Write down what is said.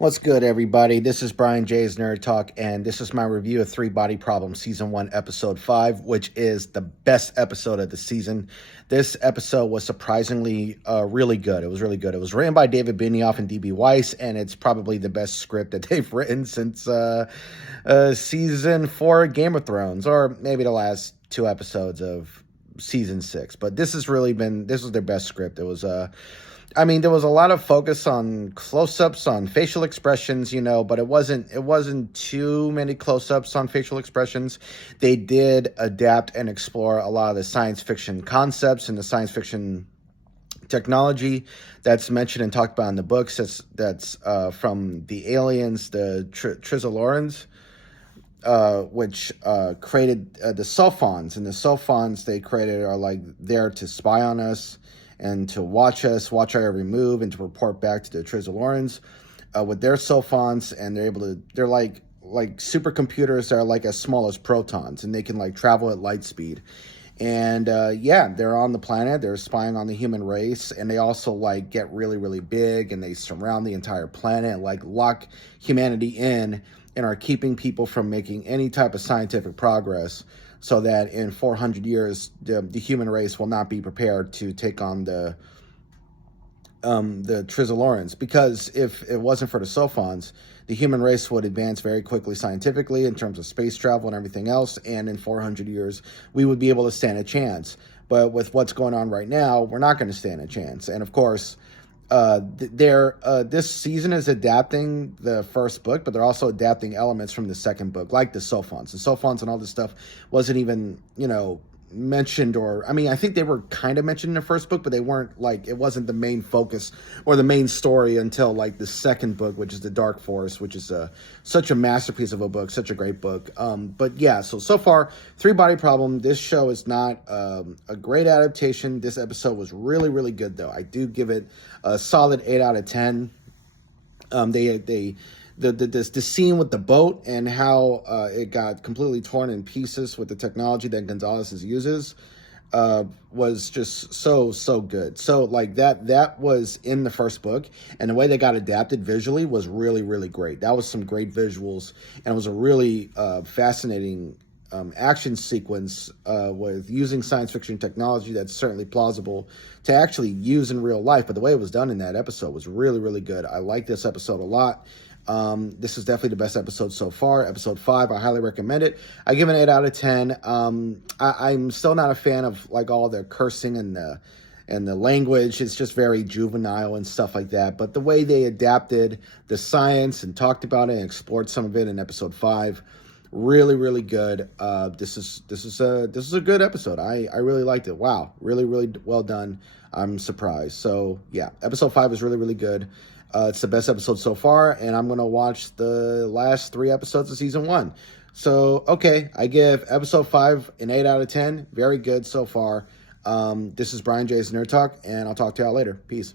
What's good, everybody? This is Brian J's Nerd Talk, and this is my review of Three Body Problems, Season 1, Episode 5, which is the best episode of the season. This episode was surprisingly really good. It was really good. It was written by David Benioff and D.B. Weiss, and it's probably the best script that they've written since Season 4 Game of Thrones, or maybe the last two episodes of Season 6. But this was their best script. It was there was a lot of focus on close-ups, on facial expressions, but it wasn't too many close-ups on facial expressions. They did adapt and explore a lot of the science fiction concepts and the science fiction technology that's mentioned and talked about in the books. That's from the aliens, the Trizolorans, which created the Sophons. And the Sophons they created are like there to spy on us and to watch our every move, and to report back to the Trizolorans with their Sophons, and they're like supercomputers that are like as small as protons, and they can like travel at light speed. And they're on the planet, they're spying on the human race, and they also like get really, really big, and they surround the entire planet, and like lock humanity in, and are keeping people from making any type of scientific progress, so that in 400 years, the human race will not be prepared to take on the Trizolorans. Because if it wasn't for the Sophons, the human race would advance very quickly scientifically in terms of space travel and everything else, and in 400 years, we would be able to stand a chance. But with what's going on right now, we're not going to stand a chance. And of course, this season is adapting the first book, but they're also adapting elements from the second book, like the Sophons. The Sophons and all this stuff wasn't even, mentioned, or I think they were kind of mentioned in the first book, but they weren't it wasn't the main focus or the main story until like the second book, which is the Dark Forest, which is such a masterpiece of a book, such a great book. But yeah, so far, Three Body Problem. This show is not a great adaptation. This episode was really, really good, though. I do give it a solid 8 out of 10. The scene with the boat and how it got completely torn in pieces with the technology that Gonzalez uses was just so good. So like that was in the first book, and the way they got adapted visually was really, really great. That was some great visuals, and it was a really fascinating action sequence with using science fiction technology that's certainly plausible to actually use in real life. But the way it was done in that episode was really, really good. I like this episode a lot. This is definitely the best episode so far. Episode 5, I highly recommend it. I give it an 8 out of 10. I'm still not a fan of like all the cursing and the language. It's just very juvenile and stuff like that. But the way they adapted the science and talked about it and explored some of it in episode 5, really, really good. This is a good episode. I really liked it. Wow, really, really well done. I'm surprised. So yeah, episode 5 is really, really good. It's the best episode so far, and I'm going to watch the last 3 episodes of season 1. So, okay, I give episode 5 an 8 out of 10. Very good so far. This is Brian J's Nerd Talk, and I'll talk to y'all later. Peace.